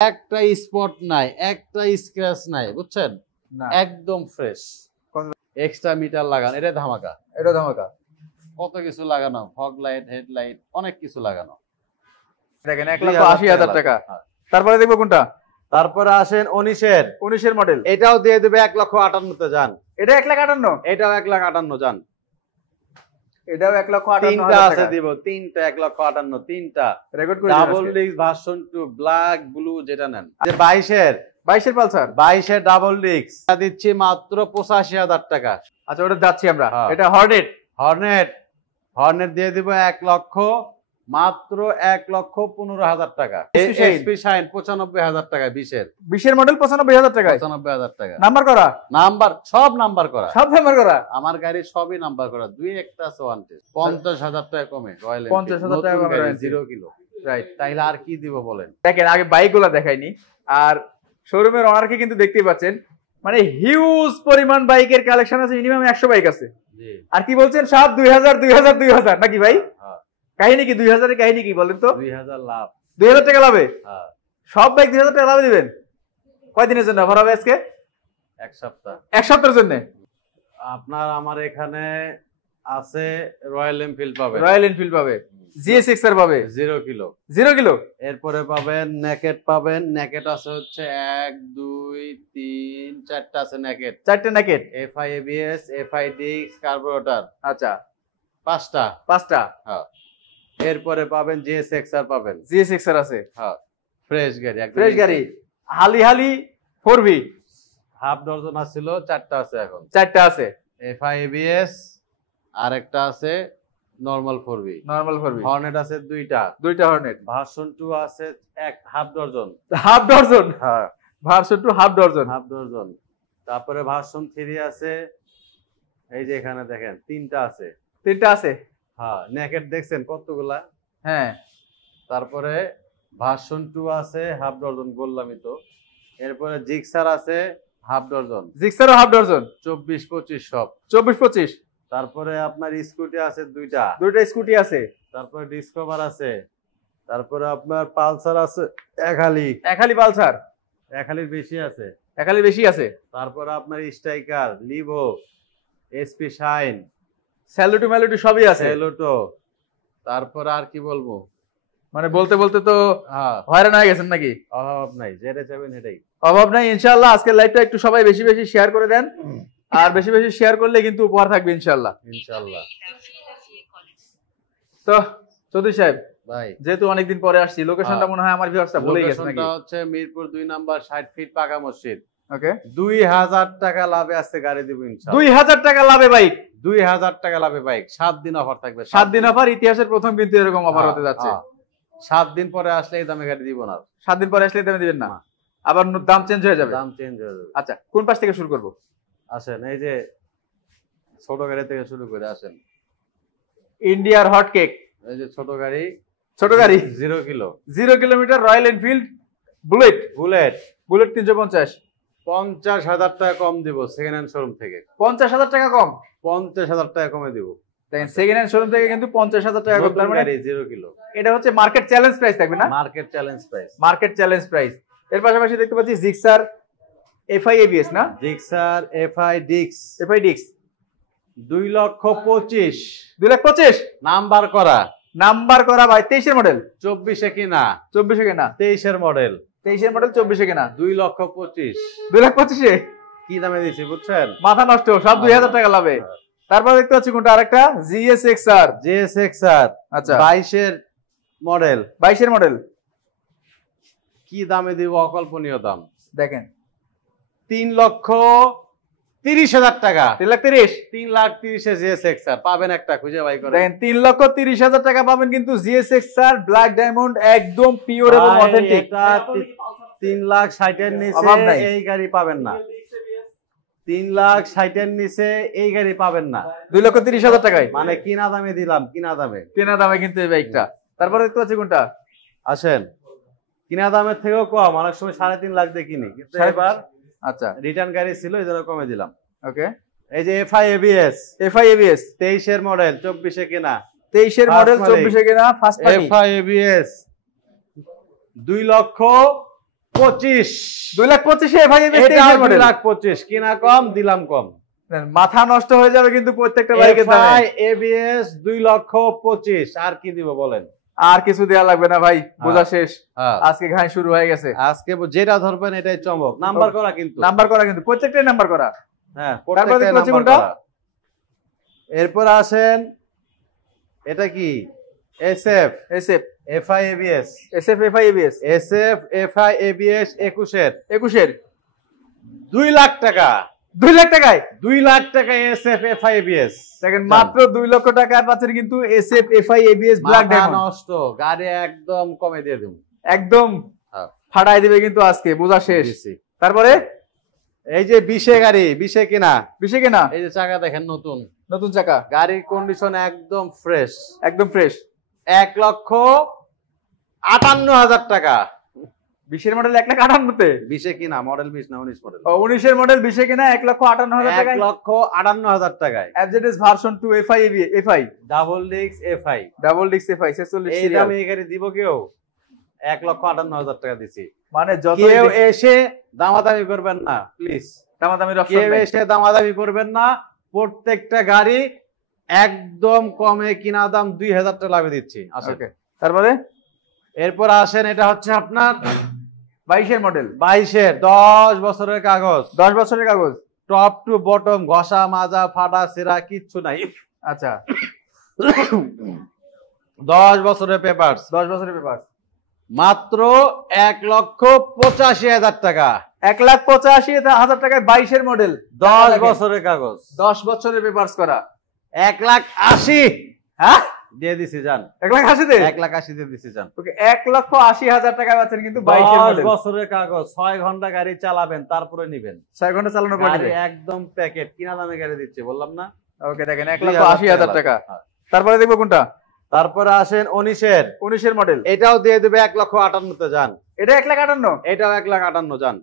একটা স্পট নাই, একটা স্ক্র্যাচ নাই, বুঝছেন? না একদম ফ্রেশ। এক্সট্রা মিটার লাগানো, এটা ধামাকা। এটা ধামাকা। কত কিছু লাগানো, ফগ লাইট, হেডলাইট, অনেক কিছু লাগানো। দেখেন 1,80,000 টাকা। তারপরে দেখবো কোনটা? তারপরে আসেন 19 এর মডেল। এটাও দিয়ে দেবে 1,58,000 তে যান। এটা 1,58,000, এটাও 1,58,000 যান। এটাও 1,58,000 তিনটা আছে দিব, তিনটা 1,58,000, তিনটা রেকর্ড করে double disc version 2 black blue যেটা নেন। যে 22 এর পালসার, 22 এর ডাবল ডিস্ক দিচ্ছি মাত্র 85,000 টাকা। আচ্ছা ওটা যাচ্ছি আমরা। এটা হর্নেট, হর্নেট দিয়ে দিব 1 লক্ষ, মাত্র 1,15,000 টাকা। এসপি শাইন 95,000 টাকা। 20 এর মডেল 95,000 টাকায়। 95,000 টাকা। নাম্বার করা, সব নাম্বার করা, সব নাম্বার করা। আমার গাড়ি সবই নাম্বার করা। দুই একটা আছে ওয়ান টেস্ট। 50,000 টাকা কমে রয়্যাল 50,000 টাকা কমে 0 কিলো। রাইট, তাইলে আর কি দিব বলেন? দেখেন আগে বাইকগুলো দেখাইনি, আর শোরুমের ওনারকে কিন্তু দেখতেই পাচ্ছেন, মানে হিউজ পরিমাণ বাইকের কালেকশন আছে। মিনিমাম 100 বাইক আছে। আর কি বলছেন সব 2000 নাকি ভাই? কাহিনী কি 2000 এর কাহিনী কি বলেন তো? 2000 লাভ, 2000 টাকা লাভে সব বাইক 2000 টাকা লাভে দিবেন। কয়দিনের জন্য অফার হবে আজকে? এক সপ্তাহ। এক সপ্তাহের জন্য আপনার আমার এখানে আছে রয়্যাল এনফিল্ড পাবে, GSX-R পাবে 0 কিলো। এরপরে পাবেন নেকেট, নেকেট আছে হচ্ছে 1 2 3 4টা আছে নেকেট, 4টে naked, FI ABS, FI disc, carburettor. আচ্ছা 5টা। হ্যাঁ। এরপরে পাবেন GSX-R পাবেন, GSX-R আছে। হ্যাঁ, ফ্রেশ গাড়ি। হালি 4V হাফ ডজন আছিল, 4টা আছে এখন। 4টা আছে। FI ABS, আর একটা আছে নরমাল 4V। হর্নেট আছে দুইটা হর্নেট। ভার্সন 2 আছে হাফ ডজন। হ্যাঁ, ভার্সন 2 হাফ ডজন। তারপরে ভার্সন 3 আছে, এই যে এখানে দেখেন তিনটা আছে। হ্যাঁ, নেকেট দেখছেন কতগুলা? হ্যাঁ। তারপরে ভার্সন 2 আছে হাফ ডজন, বললামই তো। এরপরে জিক্সার আছে হাফ ডজন, 24-25 সব। তারপরে আপনার স্কুটি আছে দুইটা স্কুটি আছে। তারপরে ডিসকভার আছে। তারপরে আপনার পালসার আছে এক হালির বেশি আছে। তারপরে আপনার striker, Livo, SP shine, Saluto সবই আছে। তারপরে আর কি বলবো, মানে বলতে তো হয়রান হয়ে গেছেন নাকি? অভাব নাই, যেটা চাইবেন এটাই। অভাব নাই। ইনশাআল্লাহ আজকের লাইভটা একটু সবাই বেশি শেয়ার করে দেন, আর বেশি শেয়ার করলে কিন্তু উপহার থাকবে ইনশাআল্লাহ। তো চৌধুরী সাহেব ভাই, যেহেতু অনেকদিন পরে আসছি, লোকেশনটা মনে হয় আমার ভিউয়ার্সরা ভুলেই গেছে নাকি? লোকেশনটা হচ্ছে মিরপুর 2 নাম্বার 60 ফিট পাকা মসজিদ। ওকে। 2000 টাকা লাভে আজকে গাড়ি দিব ইনশাআল্লাহ। 2000 টাকা লাভে বাইক, 2000 টাকা লাভে বাইক। 7 দিন অফার থাকবে। 7 দিন অফার। ইতিহাসের প্রথম কিন্তু এরকম অফার হতে যাচ্ছে। 7 দিন পরে আসলে এই দামে গাড়ি দিব না। 7 দিন পরে আসলে এই দামে দিবেন না, আবার দাম চেঞ্জ হয়ে যাবে। আচ্ছা, কোন পাশ থেকে শুরু করব? আসেন, এই যে ছোট গাড়ি থেকে শুরু করে আসেন। ইন্ডিয়ার হট কেক, এই যে ছোট গাড়ি 0 কিলোমিটার রয়্যাল এনফিল্ড বুলেট 350। 50,000 টাকা কম দিব সেকেন্ড হ্যান্ড শোরুম থেকে। 50,000 টাকা কম? 50,000 টাকা কমে দিব। দেখেন সেকেন্ড হ্যান্ড শোরুম থেকে কিন্তু 50,000 টাকা কম। তার মানে 0 কিলো। এটা হচ্ছে মার্কেট চ্যালেঞ্জ প্রাইস থাকবে না? Market challenge price. এর পাশাপাশি দেখতে পাচ্ছি জিক্সার FI ABS না? জিক্সার FI ডিক্স 2,25,000। 2,25,000 নাম্বার করা ভাই। 23 এর মডেল, 24 কিনা। 23 এর মডেল, 24 কিনা। 2,25,000 কি দামে দিয়েছি বুঝছেন? মাথা নষ্ট, সব 2000 টাকা লাভে। তারপর দেখতে পাচ্ছি কোনটা আরেকটা GSX-R। আচ্ছা 22 এর মডেল। কি দামে দিব? অকল্পনীয় দাম। দেখেন 3,30,000 টাকা। 3,30,000? 3,30,000 GSX-R পাবেন একটা, খুঁজে বাই করেন। দেখেন 3,30,000 টাকা পাবেন কিন্তু GSX-R ব্ল্যাক ডায়মন্ড, একদম পিওর এবং অথেন্টিক। এটা 3,60,000 এর নিচে এই গাড়ি পাবেন না। 3,60,000 এর নিচে এই গাড়ি পাবেন না। 2,30,000 টাকায় মানে কিনা দামে দিলাম, কিনা দামে কিন্তু এই বাইকটা। তারপরে দেখতে পাচ্ছি কোনটা? আসেন, কিনা দামের থেকেও কম, অনেক সময় 3.5 লাখ দিয়ে কিনি, কিন্তু এবার আচ্ছা রিটার্ন গাড়ি ছিল এই জন্য কমে দিলাম। ওকে। এই যে FI ABS 23 এর মডেল, 24 এ কিনা। 23 এর মডেল, 24 এ কিনা, first party. FI ABS 2,50,000 25। 2,25,000 FI ABS এটা 23 মডেল। 2,25,000 কিনা কম দিলাম কম। মাথা নষ্ট হয়ে যাবে কিন্তু প্রত্যেকটা বাইকের দামে। এফআই এবিএস 2,25,000 আর কি দিব বলেন? আর কিছু দেয়া লাগবে না ভাই, বোঝা শেষ। হ্যাঁ আজকে ঘাই শুরু হয়ে গেছে। আজকে যেটা ধরবেন এটাই চমক। নাম্বার করা কিন্তু, নাম্বার করা কিন্তু প্রত্যেকটাই নাম্বার করা। হ্যাঁ তারপরে দেখতে প্রত্যেকটা পাচ্ছি নাম্বার কোনটা? করা। এরপর আসেন, এটা কি? SF SF FI ABS, SF FI ABS SF FI ABS 21 21 2 lakh টাকা। 2 লাখ টাকায় 2 লাখ টাকা এসএফ এফআই এবিএস। দেখেন মাত্র 2 লক্ষ টাকায় পাচ্ছেন কিন্তু এসএফ এফআই এবিএস ব্ল্যাক মাথা ডায়মন্ড। নষ্ট, গাড়ি একদম কমে দিয়ে দেব। একদম হ্যাঁ ফাটাই দিবে কিন্তু আজকে, বোঝা শেষ। দিছি। তারপরে এই যে 20 গাড়ি, 20 কিনা, 20 কেনা, এই যে চাকা দেখেন নতুন, নতুন চাকা, গাড়ির কন্ডিশন একদম ফ্রেশ, একদম ফ্রেশ। 1,58,000 টাকা। 20 এর মডেল 1,58,000 তে, 20 কিনা, মডেল 20 না 19 মডেল। ও 19 এর মডেল 20 কেনা 1,58,000 টাকায়। 1,58,000 টাকায় FZS version 2 FI FI double disc FI. Double disc FI 46 এই সিরিয়াল। দামে এই গাড়ি দিব কেউ? 1,58,000 টাকা দিছি। মানে যত কেউ এসে দামাদামি করবেন না প্লিজ, দামাদামির অপশন কেউ নেই। এসে দামাদামি করবেন না। প্রত্যেকটা গাড়ি একদম কমে, কিনা দাম 2,000 টাকা লাভে দিচ্ছি। আসেন ওকে, তারপরে এরপর আসেন, এটা হচ্ছে আপনার 22 এর মডেল, 22-এর 10 বছরের কাগজ, 10 বছরের কাগজ। টপ টু বটম, ঘষা মাজা ফাটা সেরা কিচ্ছু নাই। আচ্ছা 10 বছরের পেপারস, 10 বছরের পেপার, মাত্র 1,85,000 টাকা। 1,85,000 টাকায় 22 এর মডেল, 10 বছরের কাগজ, 10 বছরের পেপারস করা। 1,80,000 হ্যাঁ দিয়ে দিছি যান। 1,80,000 তে 1,80,000 দিয়ে দিছি যান। ওকে, 1,80,000 টাকায় পাচ্ছেন কিন্তু 22 এর 10 মডেল। বছরের কাগজ, 6 ঘন্টা গাড়ি চালাবেন তারপরে নিবেন। 6 ঘন্টা চালানোর পর গাড়ি নেবে। একদম প্যাকেট, কিনা দামে গাড়ি দিচ্ছে, বললাম না? ওকে দেখেন 1,80,000 টাকা। হ্যাঁ। তারপরে দেখবো কোনটা? তারপরে আসেন 19-এর, 19 এর মডেল, এটাও দিয়ে দেবে 1,58,000 তে যান। এটা 1,58,000, এটাও 1,58,000 যান।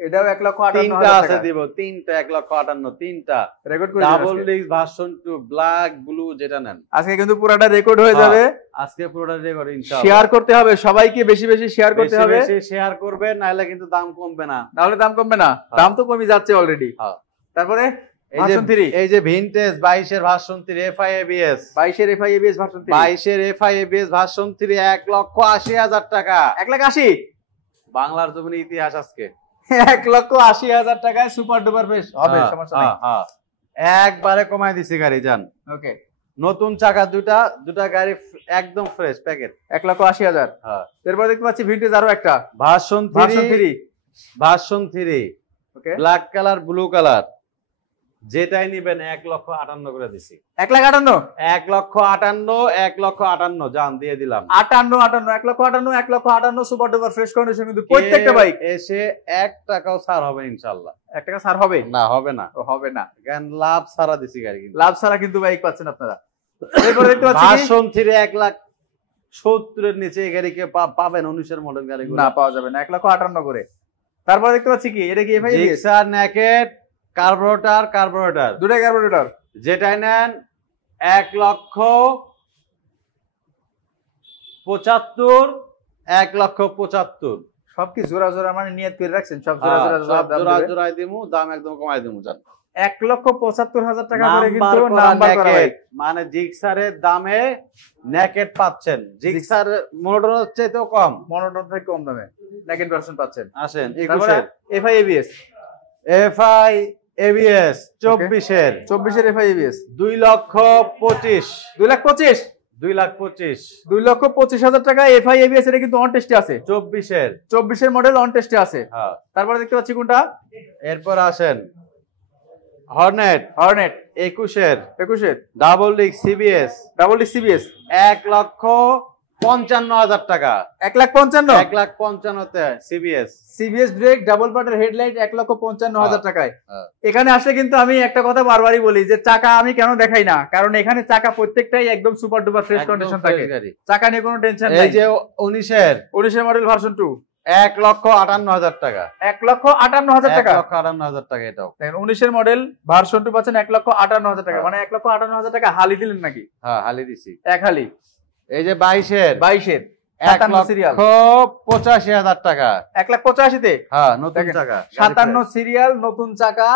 এটাও তিনটা 1,58,000 আছে টাকা। দিব, তিনটা 1,58,000, তিনটা রেকর্ড করে ডাবল দিন ডিস্ক ভার্সন 2 ব্ল্যাক ব্লু যেটা নেন। আজকে কিন্তু পুরাটা রেকর্ড হয়ে যাবে। আজকে পুরোটা রেকর্ড ইনশাআল্লাহ। শেয়ার করতে হবে, সবাইকে বেশি বেশি শেয়ার করতে বেশি হবে, বেশি শেয়ার করবেন, নাহলে কিন্তু দাম কমবে না। নাহলে দাম কমবে না। দাম তো কমে যাচ্ছে অলরেডি। হ্যাঁ। তারপরে এই যে ভার্সন 3, এই যে ভিনটেজ 22-এর ভার্সন 3 এফআই এবিএস, 22 এর এফআই এবিএস ভার্সন 3, 22-এর এফআই এবিএস ভার্সন 3 1,80,000 টাকা। 1,80,000, বাংলার জমিনে ইতিহাস আজকে। 1,80,000 টাকায় সুপার ডুপার ফ্রেশ হবে, হ্যাঁ, সমস্যা নাই। হ্যাঁ, হ্যাঁ। একবারে কমায় দিছি গাড়ি যান। ওকে, নতুন চাকা দুটা গাড়ি একদম ফ্রেশ প্যাকেট। 1,80,000। হ্যাঁ। এরপর দেখতে পাচ্ছি ভিনটেজ আরো একটা ভার্সন ভার্সন 3, 3। ভার্সন 3 ওকে, ব্ল্যাক কালার ব্লু কালার, যেটাই নিবেন 1,58,000 করে দিছি। 1,58,000, 1,58,000, 1,58,000 জান দিয়ে দিলাম। 1,58,000 সুপার ডুপার ফ্রেশ কন্ডিশন কিন্তু প্রত্যেকটা বাইক। এসে 1 টাকাও ছাড় হবে ইনশাআল্লাহ। 1 টাকা ছাড় হবে না, হবে না, ও হবে না, কারণ লাভ ছাড়া দিছি গাড়ি কিন্তু। লাভ ছাড়া কিন্তু বাইক পাচ্ছেন আপনারা। এরপর দেখতে পাচ্ছি কি? ভার্সন 3 1,70,000 এর নিচে এই গাড়িকে পাবেন 19-এর মডেল গাড়িগুলো। না, পাওয়া যাবে না, 1,58,000 করে। তারপর দেখতে পাচ্ছি কি, এটা কি FI ABS? Gixxer naked carburettor দুটাই কার্বোরেটর, যেটাই নেন 1,75,000, 1,75,000। সব কি জোড়া জোড়া মানে নিয়ত করে রাখছেন? সব জোড়া জোড়া সব দাম জোড়া দেবে? জোড়াই দিমু, দাম একদম কমাই দিমু জান। 1,75,000 টাকা করে কিন্তু নাম্বার করা নাম্বার করা নেকেট, বাইক। মানে জিক্সারের দামে নেকেট পাচ্ছেন। জিক্সার মোটর চাইতেও কম। মনোটন থেকে কম দামে নেকেট ভার্সন পাচ্ছেন। আসেন তারপরে 21-এর এফআই এবিএস, এফআই এবিএস 24-এর 24 এর এফআই এবিএস 2,25,000, 2,25,000, 2,25,000। 2,25,000 টাকা এফআই এবিএস। এটা কিন্তু অন টেস্টে আছে, 24-এর 24 এর মডেল অন টেস্টে আছে। হ্যাঁ। তারপরে দেখতে পাচ্ছি কোনটা? এরপর আসেন হর্নেট হর্নেট 21-এর 21 এর double disc CBS, double disc CBS 1,55,000 টাকা। 1,55,000, 1,55,000-তে সিবিএস। সিবিএস ব্রেক, ডাবল পার্টের হেডলাইট 1,55,000 টাকায়। হ্যাঁ। এখানে আসলে কিন্তু আমি একটা কথা বারবারই বলি যে চাকা আমি কেন দেখাই না, কারণ এখানে চাকা প্রত্যেকটাই একদম সুপার ডুপার ফ্রেশ একদম কন্ডিশন fresh থাকে, গাড়ি। চাকা নিয়ে কোনো টেনশন এই নাই। যে 19-এর 19 এর মডেল ভার্সন 2 1,58,000 টাকা। 1,58,000 টাকা। 1,58,000 টাকা এটাও। দেখেন 19 এর মডেল ভার্সন 2 পাচ্ছেন 1,58,000 টাকা। হ্যাঁ। মানে 1,58,000 টাকা হালি দিলেন নাকি? হ্যাঁ, হালি দিছি। এক হালি। এই যে 22-এর 22 এর সিরিয়াল 1,85,000 টাকা। 1,85,000-তে হ্যাঁ, নতুন চাকা, 57 সিরিয়াল, নতুন চাকা,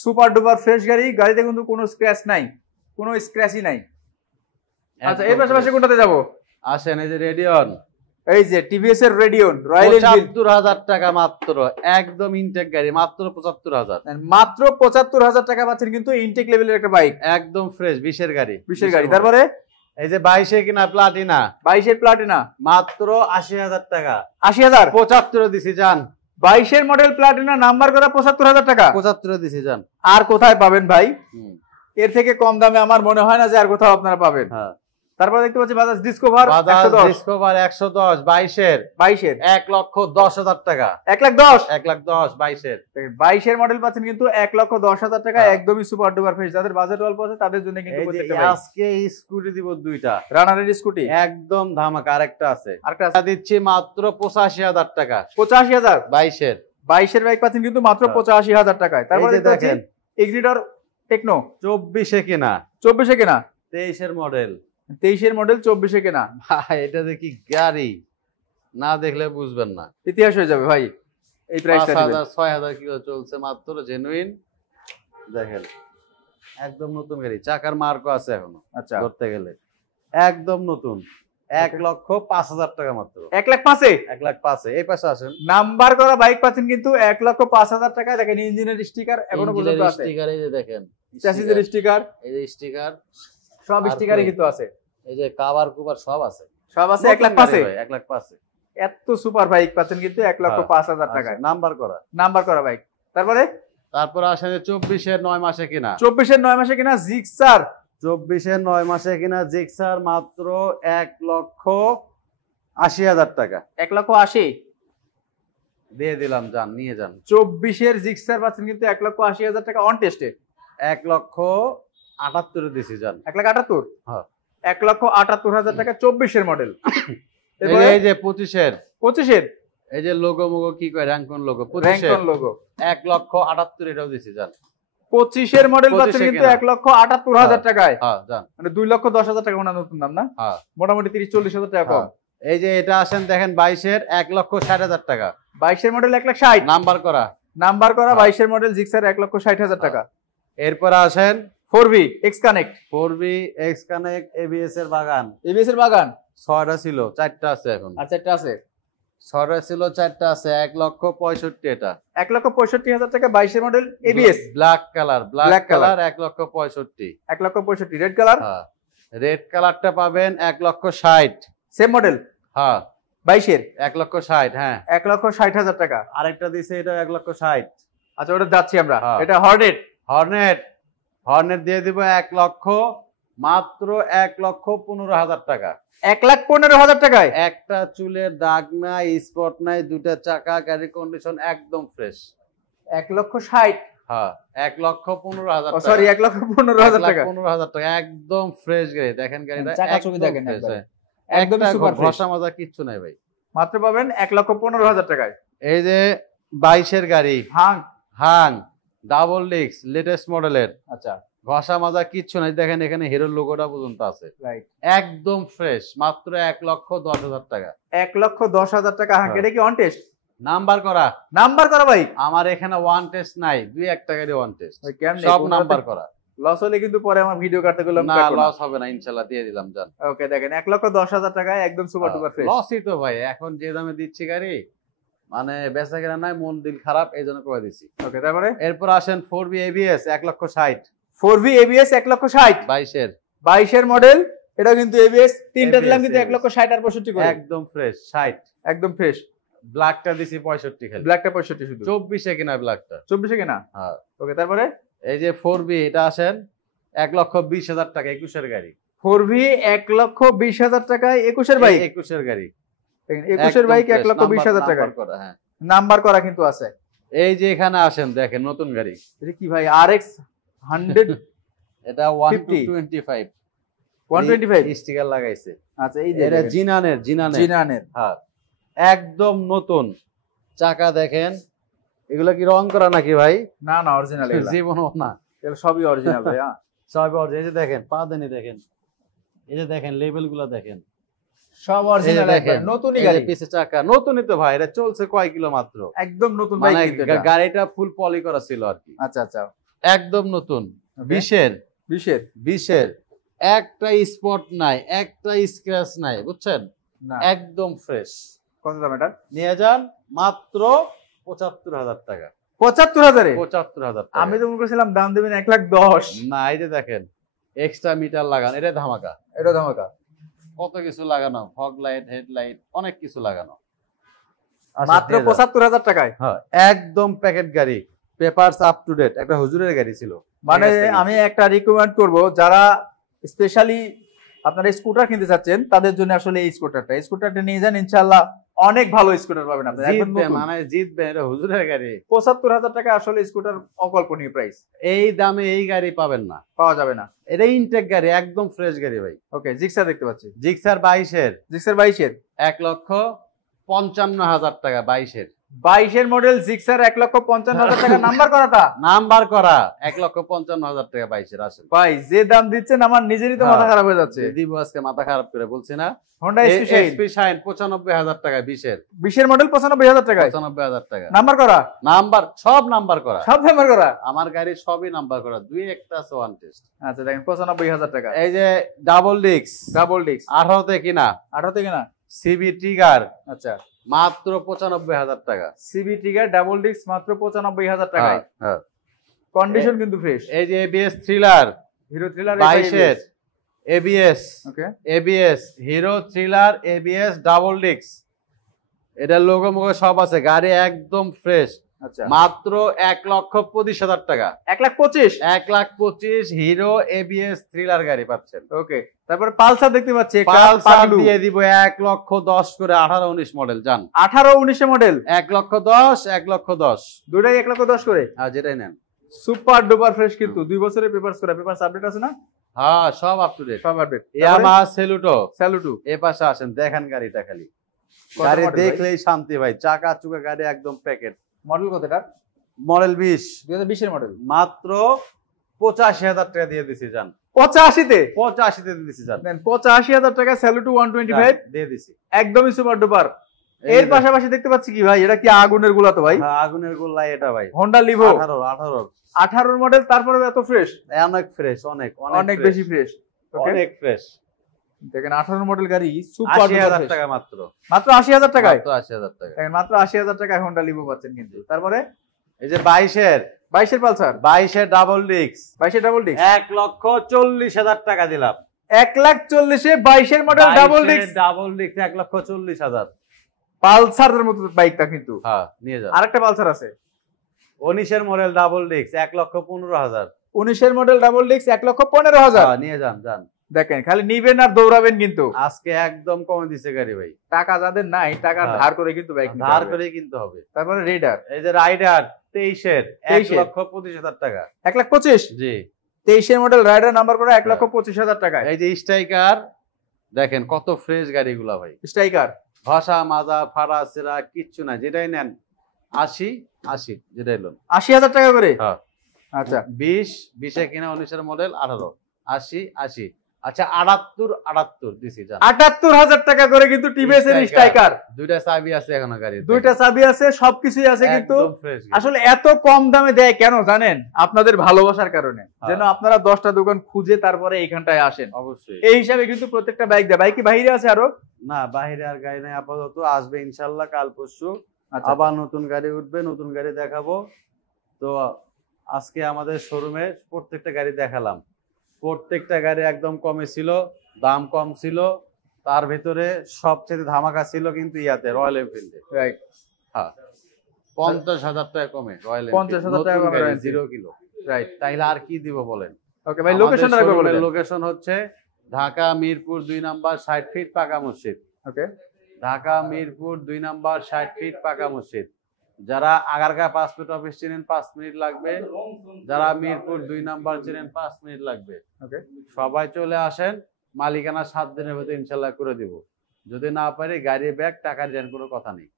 সুপার ডুপার ফ্রেশ গাড়ি। গাড়িতে কিন্তু কোনো স্ক্র্যাচ নাই, কোনো স্ক্র্যাচই নাই। আচ্ছা, এর পাশাপাশি কোনটাতে যাব? আসেন, এই যে রেডিয়ন, এই যে টিভিএস এর রেডিয়ন রয়্যাল এনফিল্ড, ৭৫,০০০ টাকা মাত্র, একদম ইনটেক গাড়ি, মাত্র ৭৫,০০০। মাত্র ৭৫,০০০ টাকা পাচ্ছেন কিন্তু ইনটেক লেভেলের একটা বাইক, একদম ফ্রেশ, 20 এর গাড়ি, 20 গাড়ি। তারপরে এই যে 22 এ কিনা প্লাটিনা, 22 এর প্লাটিনা, মাত্র ৮০,০০০ টাকা। ৮০,০০০, ৭৫ দিছি জান। 22 এর মডেল প্লাটিনা, নাম্বার করা, ৭৫,০০০ টাকা। ৭৫ দিছি জান। আর কোথায় পাবেন ভাই? এর থেকে কম দামে আমার মনে হয় না যে আর কোথাও আপনারা পাবেন। হ্যাঁ। তারপরে দেখতে পাচ্ছি বাজাজ ডিসকভার, বাজাজ ডিসকভার 110, 22 এর, 1,10,০০০ টাকা। 1,10,০০০, 1,10,০০০, 22 এর। 22 এর মডেল পাচ্ছেন কিন্তু 1,10,০০০ টাকা, হ্যাঁ। একদমই সুপার ডুপার ফ্রেশ। যাদের বাজেট অল্প আছে তাদের জন্য কিন্তু এই যে প্রত্যেকটা বাইক। আজকে স্কুটি দিব দুইটা, রানারের স্কুটি একদম ধামাকা। আরেকটা আছে, আরেকটা এটা দিচ্ছি মাত্র 85,০০০ টাকা। 85,০০০, 22 এর। 22 এর বাইক পাচ্ছেন কিন্তু মাত্র হ্যাঁ। 85,০০০ টাকায়। তারপরে এই যে দেখেন ইগনিটর টেকনো, 24 এ কেনা, 24 এ কেনা, 23 এর মডেল। 23 এর মডেল, 24 এ কেনা। ভাই এটা দেখি গাড়ি, না দেখলে বুঝবেন না। ইতিহাস হয়ে যাবে ভাই এই প্রাইসটা। 5,000 6,000 কিলো চলছে মাত্র, জেনুইন। দেখেন, একদম নতুন গাড়ি, চাকার মার্কও আছে এখনো আচ্ছা, ধরতে গেলে, একদম নতুন। 1,05,000 টাকা মাত্র। 1,05,000, 1,05,000। এই পাশে আসেন, নাম্বার করা বাইক পাচ্ছেন কিন্তু 1,05,000 টাকায়। দেখেন ইঞ্জিনের স্টিকার এখনো পর্যন্ত আছে, স্টিকার, এই যে দেখেন চ্যাসিসের স্টিকার, এই যে স্টিকার, সব স্টিকারই কিন্তু আছে, এই যে কভার কুভার সব আছে, সব আছে। 1,05,000, 1,05,000। এত সুপার বাইক পাচ্ছেন কিন্তু 1,05,000 টাকায়, নাম্বার করা। নাম্বার করা বাইক। তারপরে আসেন 24 এর 9 মাসে কিনা, 24 এর 9 মাসে কিনা জিক্সার, 24 এর 9 মাসে কিনা জিক্সার, মাত্র 1,80,000 টাকা। 1,80,000 দিয়ে দিলাম, যান নিয়ে যান। 24 এর জিক্সার পাচ্ছেন কিন্তু 1,80,000 টাকা অন টেস্টে। 1,78,000 দিছি যান। 1,78,000, হ্যাঁ, 1,78,000 টাকা 24 এর মডেল। এই যে 25 এর, 25 এর এই যে লোগো মোগো কি কয়, র্যাঙ্কন লোগো, 25 র্যাঙ্কন এর লোগো, 1,78,000 এটাও দিছি যান। 25 এর মডেল পাচ্ছেন কিন্তু 1,78,000 টাকায়। হ্যাঁ, যান। মানে 2,10,000 টাকা ওনার নতুন দাম না, হ্যাঁ, মোটামুটি 30-40,000 টাকা কম। এই যে এটা আসেন দেখেন 22 এর, 1,60,000 টাকা। 22 এর মডেল 1,60,000, নাম্বার করা, নাম্বার করা 22 এর মডেল জিক্সার 1,60,000 টাকা। এরপর আসেন 4V X Connect, 4V X Connect, ABS এর বাগান। ABS এর বাগান 6টা ছিল, 4টা আছে এখন। আচ্ছা, এটা আছে 6টা ছিল, 4টা আছে, 1,65,000 এটা। 1,65,000 টাকা 22 এর model ABS, black colour, black colour 1,65,000। 1,65,000। Red colour, হ্যাঁ, রেড কালারটা পাবেন 1,60,000। সেম মডেল, হ্যাঁ, 22 এর 1,60,000। হ্যাঁ, 1,60,000 টাকা। আরেকটা দিছে, এটা 1,60,000। আচ্ছা, ওটা যাচ্ছি আমরা। হ্যাঁ। এটা হর্নেট, হর্নেট দিয়ে দিব 1 লক্ষ, মাত্র 1,15,000 টাকা। 1,15,000 টাকায়। একটা চুলের দাগ নাই, স্পট নাই, দুটা চাকা, গাড়ির কন্ডিশন একদম ফ্রেশ। 1,60,000, হ্যাঁ, 1,15,000 টাকা। সরি 1,15,000 টাকা, 1,15,000 টাকা, একদম ফ্রেশ গাড়ি। দেখেন গাড়িটা চাকা চুমি একদম দেখেন fresh, একবারে। হ্যাঁ। একদমই একটা সুপার ফ্রেশ। ঘষা মাজা কিচ্ছু নাই ভাই। মাত্র পাবেন 1,15,000 টাকায়। এই যে 22 এর গাড়ি, হাং ডাবল ডিস্ক, লেটেস্ট মডেলের, আচ্ছা, ঘষা মাজা কিচ্ছু নাই। দেখেন এখানে হিরোর লোগোটা পর্যন্ত আছে, রাইট। একদম ফ্রেশ, মাত্র 1,10,000 টাকা। 1,10,000 টাকা হাং। এটা কি অন টেস্ট? নাম্বার করা, নাম্বার করা ভাই। আমার এখানে ওয়ান টেস্ট নাই, দুই একটা গাড়ি ওয়ান টেস্ট, ওই কেমনে সব কোনোটাতে নাম্বার করা। লস হলে কিন্তু পরে আমার ভিডিও কাটতে গেলাম না, লস হবে না ইনশাআল্লাহ, দিয়ে দিলাম যান। ওকে, দেখেন 1,10,000 টাকায় একদম সুপার ডুপার ফ্রেশ। লসই তো ভাই, এখন যে দামে দিচ্ছি গাড়ি, মানে বেচা কেনা নাই, মন দিল খারাপ, এই জন্য করে দিচ্ছি। ওকে, তারপরে এরপর আসেন 4V ABS 1,60,000। 4V ABS 1,60,000, 22 এর, 22 এর মডেল। এটা কিন্তু ABS তিনটা ABS, দিলাম কিন্তু ABS 1,60,000 আর 65 করে, একদম ফ্রেশ 60। একদম ফ্রেশ। ব্ল্যাকটা দিছি 65 খালি। ব্ল্যাকটা 65 শুধু। 24 এ কিনা ব্ল্যাকটা। 24 এ কেনা। হ্যাঁ, ওকে, তারপরে এই যে 4V, এটা আসেন 1,20,000 টাকা, 21 এর গাড়ি। 4V 1,20,000 টাকায় 21 এর বাইক। 21 এর গাড়ি, 21 এর বাইক 1,20,000 টাকায়। হ্যাঁ, নাম্বার করা কিন্তু আছে। এই যে এখানে আসেন দেখেন নতুন গাড়ি, এটা কি ভাই? RX 100, এটা 125 125 স্টিকার লাগাইছে। আচ্ছা, এই যে এটা জিনানের। হ্যাঁ, একদম নতুন চাকা। দেখেন এগুলা কি রং করা নাকি ভাই? না না, অরিজিনাল এগুলা। জীবনও না, এগুলো সবই অরিজিনাল ভাই। হ্যাঁ, সব অরিজিনাল। এই যে দেখেন পা দেনি, দেখেন এই যে দেখেন লেবেল গুলা, দেখেন সব এই যে অরিজিনাল দেখেন, নতুনই এই যে গাড়ি, পিছে চাকা নতুনই তো ভাই, এটা চলছে কয় কিলো মাত্র, একদম নতুন বাইক মানে কিন্তু এটা। গাড়িটা ফুল পলি করা ছিল আর কি, আচ্ছা আচ্ছা, একদম নতুন। Okay. 20-এর একটা স্পট নাই, একটা স্ক্র্যাচ নাই, বুঝছেন, না একদম ফ্রেশ। কত দাম এটা? নিয়ে যান মাত্র 75,000 টাকা। 75,000-এ? 75,000 টাকা। আমি তো মনে করছিলাম দাম দেবেন 1,10,000। না, এই যে দেখেন এক্সট্রা মিটার লাগানো, এটা ধামাকা, এটা ধামাকা। কত কিছু লাগানো, ফগ লাইট, হেডলাইট, অনেক কিছু লাগানো, মাত্র 75,000 টাকায়। হ্যাঁ, একদম প্যাকেট গাড়ি, পেপারস আপ টু ডেট, একটা হুজুরের গাড়ি ছিল। মানে আমি একটা রিকমেন্ড করব, যারা স্পেশালি আপনারা স্কুটার কিনতে চাচ্ছেন তাদের জন্য আসলে এই স্কুটারটা নিয়ে যান, ইনশাআল্লাহ অনেক ভালো স্কুটার পাবেন আপনারা, একদম নতুন। মানে জিতবেন, এটা হুজুরের গাড়ি। 75,000 টাকা আসলে স্কুটার অকল্পনীয় প্রাইস, এই দামে এই গাড়ি পাবেন না, পাওয়া যাবে না। এটা ইনটেক গাড়ি, একদম ফ্রেশ গাড়ি ভাই। ওকে, জিক্সার দেখতে পাচ্ছি, জিক্সার 22-এর, জিক্সার 22-এর 1,55,000 টাকা। 22-এর মডেল জিক্সার 1,55,000 টাকা নাম্বার করাটা, নাম্বার করা 1,55,000 টাকা 22-এর। আসেন ভাই যে দাম দিচ্ছেন আমার নিজেরই তো মাথা খারাপ হয়ে যাচ্ছে। দিব আজকে মাথা খারাপ করে, বলছি না। হোন্ডা এসপি শাইন 95,000 টাকা 20-এর, 20-এর মডেল 95,000 টাকায় 95,000 টাকা। নাম্বার করা, নাম্বার সব নাম্বার করা, সব নাম্বার করা। আমার গাড়ি সবই নাম্বার করা, দুই একটা আছে ওয়ান টেস্ট। আচ্ছা দেখেন 95,000 টাকা। এই যে ডাবল ডিস্ক, ডাবল ডিস্ক 18 তে কিনা, 18 থেকে না? সিবি ট্রিগার আচ্ছা, মাত্র 95,000 টাকা। সিবি ট্রিগার ডাবল ডিস্ক মাত্র 95,000 টাকায়। হ্যাঁ। কন্ডিশন কিন্তু ফ্রেশ। এই যে এবিএস থ্রিলার হিরো থ্রিলার 22-এর, ABS, okay, ABS Hero thriller ABS double disc, এটা লোগো মোগো সব আছে, গাড়ি একদম ফ্রেশ। আচ্ছা মাত্র 1,25,000 টাকা। 1,25,000? 1,25,000 হিরো এবিএস থ্রিলার গাড়ি পাচ্ছেন। ওকে, তারপরে পালসার দেখতে পাচ্ছি, পালসার দিয়ে দিব 1,10,000 করে, 18-19 মডেল। জান 18-19 মডেল, 1,10,000, 1,10,000 দুটাই 1,10,000 করে। আর যেটাই নেন সুপার ডুপার ফ্রেশ কিন্তু, 2 বছরের পেপারস করা, পেপারস আপডেট আছে না? হ্যাঁ, সব আপ টু ডেট, সব আপডেট। ইয়ামা সেলুটো, স্যালুটু। এ পাশে আসেন, দেখেন গাড়িটা, খালি কত গাড়ি model ভাই? দেখলেই শান্তি ভাই, চাকা চুকা গাড়ি একদম প্যাকেট। মডেল কতটা? মডেল 20, 2020-এর মডেল। মাত্র 85,000 টাকা দিয়ে দিছি। জান 85-তে? 85-তে দিছি। জান দেন 85,000 টাকা স্যালুটু 125 দিয়ে দিছি, একদমই সুপার ডুপার। এই এর যে। পাশাপাশি দেখতে পাচ্ছি কি ভাই, এটা কি আগুনের গোলা তো ভাই? হ্যাঁ, আগুনের গোল্লা এটা ভাই, হোন্ডা লিভো 18 18 মডেল, তারপরে এত ফ্রেশ, অনেক ফ্রেশ, অনেক অনেক বেশি ফ্রেশ। ওকে, অনেক ফ্রেশ। দেখেন 18 মডেল গাড়ি, সুপার 80,000 টাকা মাত্র, মাত্র 80,000 টাকায়। মাত্র 80,000 টাকা। দেখেন মাত্র 80,000 টাকায় হোন্ডা লিভো পাচ্ছেন কিন্তু। তারপরে এই যে 22-এর, 22-এর পালসার, 22-এর ডাবল ডিস্ক, 22-এর ডাবল ডিস্ক 1,40,000 টাকা দিলাম। 1,40,000-এ 22-এর model double disc, double disc 1,40,000। পালসারের মতো বাইকটা কিন্তু। হ্যাঁ, নিয়ে যান। আরেকটা পালসার আছে 19-এর মডেল ডাবল ডিস্ক 1,15,000। 19-এর মডেল ডাবল ডিস্ক 1,15,000। হ্যাঁ, নিয়ে যান। যান, দেখেন খালি নিবেন আর দৌড়াবেন কিন্তু। আজকে একদম কমে দিছে গাড়ি ভাই, টাকা যাদের নাই, টাকা হ্যাঁ। ধার করে কিন্তু বাইক ধার করে কিনতে হবে। তারপরে রেডার এই যে রাইডার 23-এর 23-এর 1,25,000 টাকা। 1,25,000। জি, 23-এর মডেল রাইডার নাম্বার করা 1,25,000 টাকায়। এই যে স্ট্রাইকার, দেখেন কত ফ্রেশ গাড়িগুলা ভাই, স্ট্রাইকার ভাষা মাজা ফাড়া সেরা কিচ্ছু নাই, যেটাই নেন 80 যেটাই লোন 80,000 টাকা করে। হ্যাঁ। আচ্ছা 20-এ কিনা 19-এর মডেল 18, 80। আচ্ছা 78 দিছি। জান 78,000 টাকা করে কিন্তু টিভিএস এর স্ট্রাইকার। দুইটা চাবি আছে এখনো গাড়ি, দুইটা চাবি আছে, সবকিছুই আছে কিন্তু। একদম ফ্রেশ। আসলে এত কম দামে দেয় কেন জানেন? আপনাদের ভালোবাসার কারণে, যেন আপনারা 10টা দোকান খুঁজে তারপরে এইখানটায় আসেন। অবশ্যই এই হিসাবে কিন্তু প্রত্যেকটা বাইক দেয়। বাইক কি বাইরে আছে আরো? না, বাইরে আর গাড়ি নাই আপাতত, আসবে ইনশাল্লাহ কাল পরশু। আচ্ছা। আবার নতুন গাড়ি উঠবে, নতুন গাড়ি দেখাবো। তো আজকে আমাদের শোরুমে প্রত্যেকটা গাড়ি দেখালাম, প্রত্যেকটা গাড়ি একদম কমে ছিল, দাম কম ছিল, তার ভিতরে সবচেয়ে ধামাকা ছিল কিন্তু ইয়াতে রয়্যাল এনফিল্ডে। রাইট। হ্যাঁ, 50,000 টাকা কমে রয়্যাল 50,000 টাকা কমে Royal Enfield। 0 কিলো। রাইট। তাইলে আর কি দিব বলেন? ওকে ভাই, লোকেশনটা একবার বলে দেন। লোকেশন হচ্ছে ঢাকা মিরপুর 2 নাম্বার 60 ফিট পাকা মসজিদ। ওকে, ঢাকা মিরপুর 2 নাম্বার 60 ফিট পাকা মসজিদ। যারা আগারগাঁ পাসপোর্ট অফিস চিনেন 5 মিনিট লাগবে, যারা মিরপুর 2 নাম্বার চিনেন 5 মিনিট লাগবে। ওকে, সবাই চলে আসেন, মালিকানা 7 দিনের ভিতরে ইনশাল্লাহ করে দিব। যদি না পারি গাড়ি ব্যাগ টাকা রিটার্ন, কোনো কথা নেই,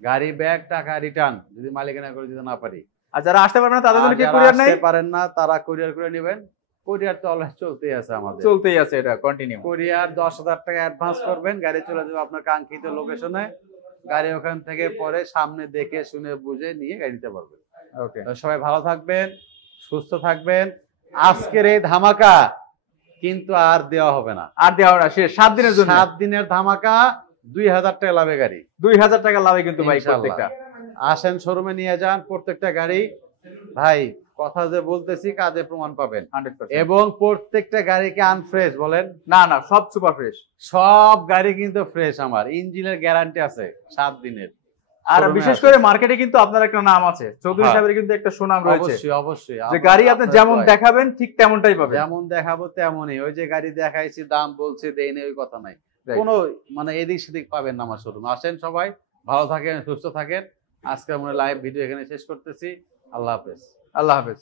গাড়ি ব্যাগ টাকা রিটার্ন যদি মালিকানা করে দিতে না পারি। আর যারা আসতে পারবেন না তাদের জন্য কি আর যারা কুরিয়ার নাই? আসতে পারেন না তারা কুরিয়ার করে নেবেন। কোরিয়ার তো অলওয়েজ চলতেই আছে আমাদের, চলতেই আছে এটা কন্টিনিউ। কোরিয়ার 10,000 টাকা অ্যাডভান্স করবেন, গাড়ি চলে যাবে আপনার কাঙ্ক্ষিত লোকেশনে, গাড়ি ওখান থেকে পরে সামনে দেখে শুনে বুঝে নিয়ে গাড়ি দিতে পারবেন। ওকে, তো সবাই ভালো থাকবেন, সুস্থ থাকবেন। আজকের এই ধামাকা কিন্তু আর দেওয়া হবে না, আর দেওয়া না, শেষ 7 দিনের জন্য। 7 দিনের ধামাকা, 2,000 টাকা লাভে গাড়ি, 2000 টাকা লাভে কিন্তু বাইক ইনশাআল্লাহ। প্রত্যেকটা। আসেন শোরুমে নিয়ে যান প্রত্যেকটা গাড়ি, ভাই কথা যে বলতেছি কাজে প্রমাণ পাবেন। 100%। এবং প্রত্যেকটা গাড়িকে আনফ্রেশ বলেন, না না, সব সুপার ফ্রেশ। সব গাড়ি কিন্তু ফ্রেশ, আমার ইঞ্জিনের গ্যারান্টি আছে 7 দিনের। আর শোরুমে বিশেষ আসেন। করে মার্কেটে কিন্তু আপনার একটা নাম আছে, চৌধুরী হ্যাঁ। সাহেবের কিন্তু একটা সুনাম রয়েছে, অবশ্যই অবশ্যই, যে গাড়ি আপনি যেমন দেখাবেন ঠিক তেমনটাই পাবেন। যেমন দেখাবো তেমনই, ওই যে গাড়ি দেখাইছি দাম বলছি দেই নেই ওই কথা নাই, Right. কোনো মানে এদিক সেদিক পাবেন না আমার শোরুমে। আসেন সবাই, ভালো থাকেন, সুস্থ থাকেন। আজকে আমরা লাইভ ভিডিও এখানে শেষ করতেছি। আল্লাহ হাফেজ। আল্লাহ হাফেজ।